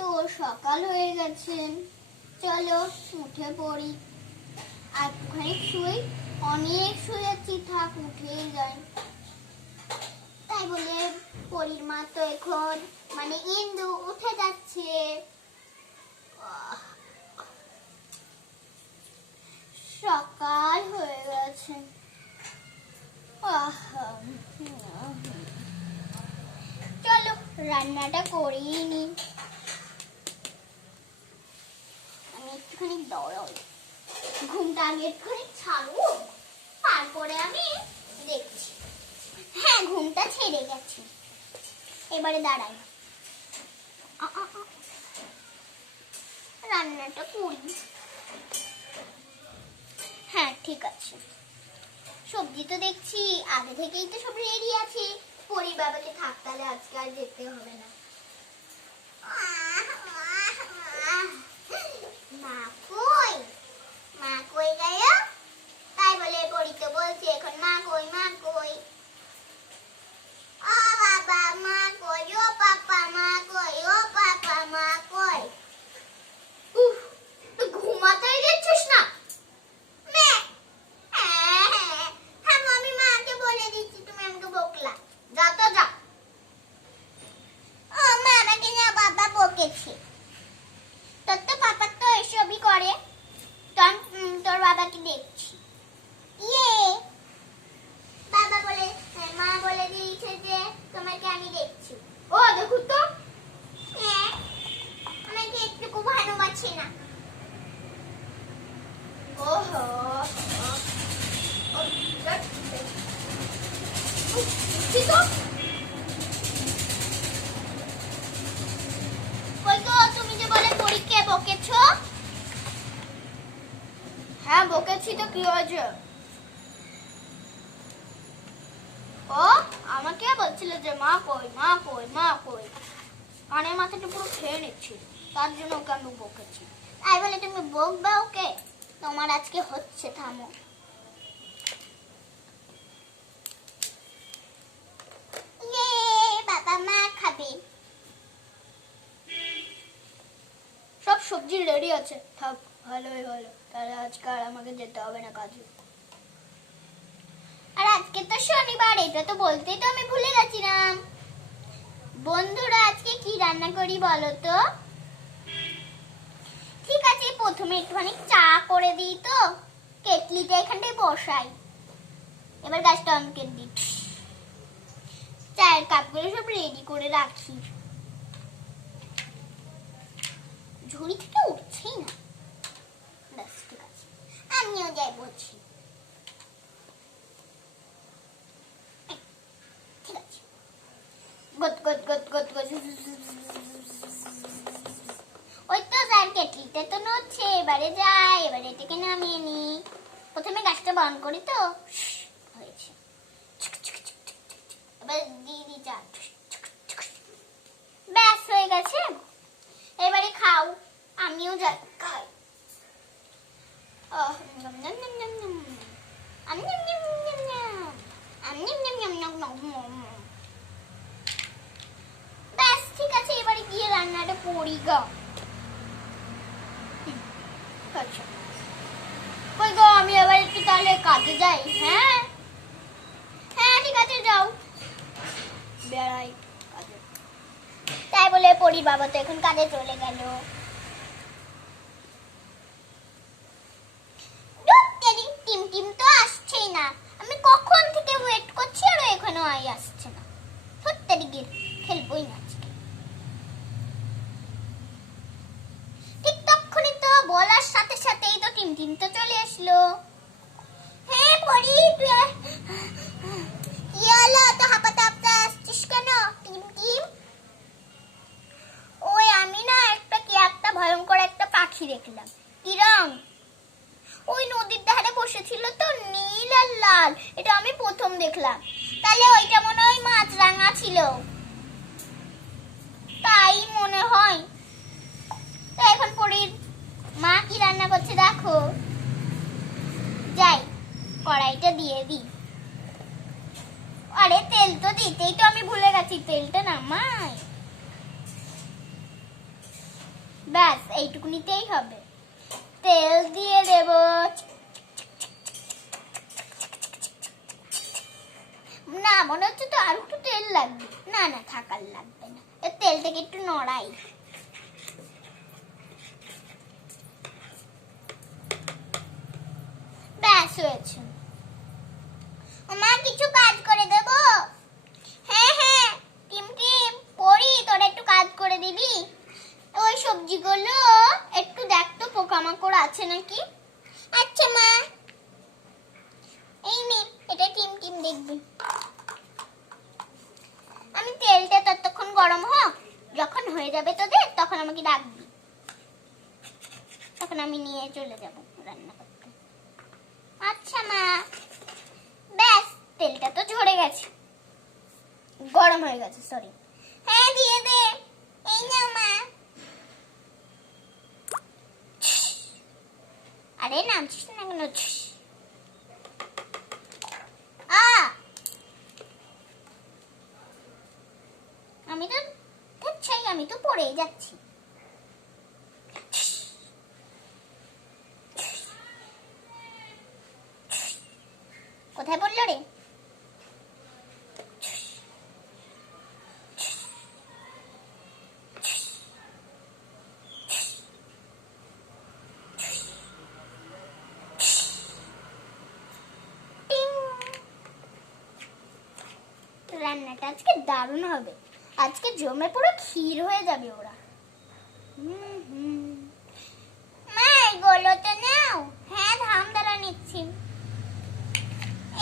তো সকাল হয়ে গেছে, চলো উঠে পড়ি। আর একটুখানি শুই, অনেক শুয়েছি, থাক উঠেই যাই। তাই বলে পরীর মা তো এখন মানে ইন্দু উঠে যাচ্ছে। সকাল হয়ে গেছে। চলো রান্নাটা করিয়ে নি। আমি একটুখানি দাঁড়াও, ঘুমটা আগে একটুখানি ছাড়বো, তারপরে আমি দেখছি। হ্যাঁ, ঘুমটা ছেড়ে গেছে, এবারে দাঁড়াই, রান্নাটা করি। হ্যাঁ ঠিক আছে, সবজি তো দেখছি আগে থেকেই তো সব রেডি আছে। পরি বাবাকে থাক, তাহলে আজকে আর যেতে হবে না। মা কই, মা কই গেল? তাই বলে পরি তো বলছে এখন মা কই, মা কই। ও বাবা মা কই, ও পাপা মা কই, ও পাপা মা কই। উফ, তুই ঘুমাতেই দিচ্ছিস না? তোর তো পাপা তো এসবই করে, তোর বাবাকে দেখছি। ইয়ে বাবা বলে, মা বলে দিয়েছে যে তোমাকে আমি দেখছি। ও দেখো তো, আমাকে একটু ভালোবাসে না। ওহো, তুমি যে বলে পরীক্ষা বকেছো? হ্যাঁ বকেছি তো, কি হয়েছে? ও আমাকে বলছিল যে মা কই, মা কই, মা কই, কানের মাথাটা পুরো খেয়ে নিচ্ছি, তার জন্য ওকে আমি বকেছি। তাই বলে তুমি বকবে ওকে? তোমার আজকে হচ্ছে, থামো। বাবা মা খাবে। সব সবজি রেডি আছে, থাক ভালোই হলো, তাহলে আজকে আর আমাকে যেতে হবে না কাজে। আর আজকে তো শনিবার, এটা তো বলতেই তো আমি ভুলে গেছিলাম। বন্ধুরা আজকে কি রান্না করি বলো তো? ঠিক আছে, প্রথমে একটুখানি চা করে দিই, তো কেটলিটা এখানটায় বসাই। এবার গ্যাসটা অন করে দিই, চায়ের কাপগুলো সব রেডি করে রাখি। ঝুড়ি থেকে উঠছেই না, ব্যাস ঠিক আছে, আমিও যাই বলছি। ঠিক আছে, গদ গদ গদ গদ গদ। ওই তো স্যার কেটলিতে তো নড়ছে, এবারে যাই, এবারে এটাকে নামিয়ে নি। প্রথমে গ্যাসটা বন্ধ করি, তো হয়েছে। এবার দিয়ে দিই চা, ব্যাস হয়ে গেছে। এবারে খাও, আমিও যাই খাই। ব্যাস ঠিক আছে, এবারে গিয়ে রান্নাটা করি গো। কই গো, আমি এবার একটু তাহলে কাজে যাই। হ্যাঁ হ্যাঁ ঠিক আছে, যাও, বেড়াই কাজে। তাই বলে পরির বাবা তো এখন কাজে চলে গেল। টিম টিম তো আসছেই না, আমি কখন থেকে ওয়েট করছি আর এখনো আসছে না। সত্যি গিয়ে খেলবই না আজকে। ঠিক তখনই তো বলার সাথে সাথেই তো টিম টিম তো চলে আসলো। হ্যাঁ পরি, কি হলো তো হাঁপাতে হাঁপাতে আসছিস কেন? টিম টিম, ওই আমি না একটা ভয়ঙ্কর একটা পাখি দেখলাম। কি রং? ওই নদীর ধারে বসেছিল তো, নীল আর লাল, এটা আমি প্রথম দেখলাম। তাহলে ওইটা মনে হয় মাছরাঙা ছিল, তাই মনে হয়। তো এখন পরির মা কি রান্না করছে দেখো, যাই কড়াইটা দিয়ে দিই। আরে তেল তো দিতেই তো আমি ভুলে গেছি, তেলটা নামাই। ব্যাস এইটুকুনিতেই হবে। তেল দিয়ে দেব। না মনে হচ্ছে তো আর একটু তেল লাগবে। না না থাকার লাগবে না, তেলটাকে একটু নড়াই। ব্যাস হয়েছে। মা কিছু কাজ করে দেব? হ্যাঁ হ্যাঁ টিম টিম পড়ি, তোরা একটু কাজ করে দিবি। ওই সবজিগুলো একটু দেখ তো পোকামাকড় আছে নাকি। আচ্ছা মা। এই নে এটা টিম টিম দেখবি। আমি তেলটা ততক্ষণ গরম হোক, যখন হয়ে যাবে তোদের তখন আমাকে ডাকবি, তখন আমি নিয়ে চলে যাব রান্না করতে। আচ্ছা মা। ব্যাস তেলটা তো ঝরে গেছে, গরম হয়ে গেছে, সরি। হ্যাঁ দিয়ে দে। এই নাও মা। আরে নামছিস না কেন? আমি তো পড়েই যাচ্ছি। কোথায় পড়লো রে? রান্নাটা আজকে দারুণ হবে, আজকে জমে পুরো ক্ষীর হয়ে যাবে ওরা। মা এগুলো তো নাও। হ্যাঁ ধাম দাঁড়া নিচ্ছি।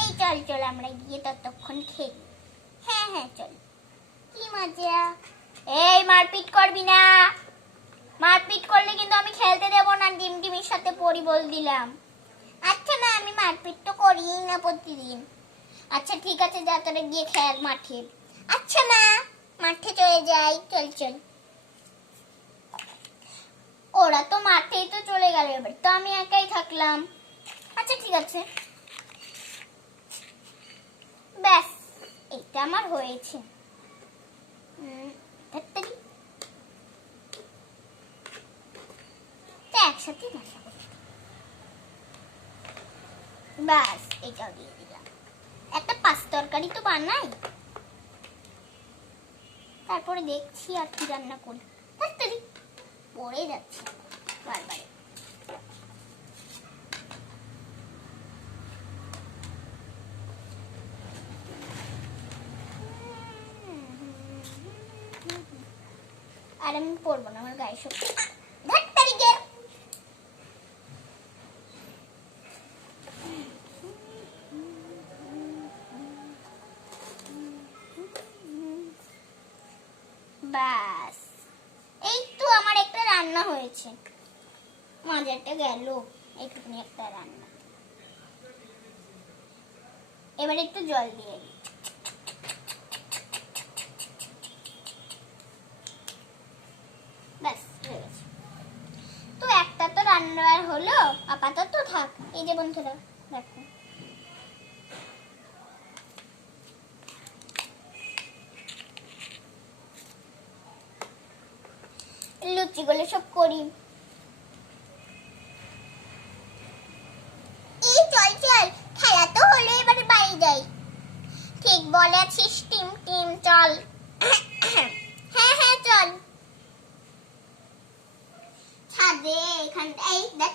এই চল চল আমরা গিয়ে ততক্ষণ খেলি। হ্যাঁ হ্যাঁ চল। কি মজা। এই মারপিট করবি না, মারপিট করলে কিন্তু আমি খেলতে দেবো না। ডিমটিমির সাথে পড়ি বল দিলাম। আচ্ছা মা আমি মারপিট তো করি না প্রতিদিন। আচ্ছা ঠিক আছে যা তোরা গিয়ে খেল মাঠে। আচ্ছা মা মাঠে চলে যাই। চল চল। ওরা তো মাঠেই তো চলে গেল, এবার তো আমি একাই থাকলাম। আচ্ছা ঠিক আছে। ব্যাস এটা আমার হয়েছে। একসাথে ভাষা করতে। ব্যাস এটাও দিয়ে দিলাম। একটা পাঁচ তরকারি তো বানাই, তারপরে দেখছি আর কি রান্না করি। তাড়াতাড়ি পড়ে যাচ্ছে বারবারে। আর আমি পড়বো না, আমার গায়ে শক্তি। ব্যাস এই তো আমার একটা রান্না হয়েছে। মজাটা গেল এইটুকুনি একটা রান্না। এবার একটু জল দিয়ে দিই। ব্যাস হয়ে গেছে। তো একটা তো রান্না হলো, আপাতত থাক। এই যে বন্ধুরা দেখো লুচিগুলো সব করি। এই চল চল, খেলা তো হলো, এবারে বাড়ি যাই। ঠিক বলেছিস টিম টিম, চল। হ্যাঁ হ্যাঁ চল। ছাদে এখানটাই দেখ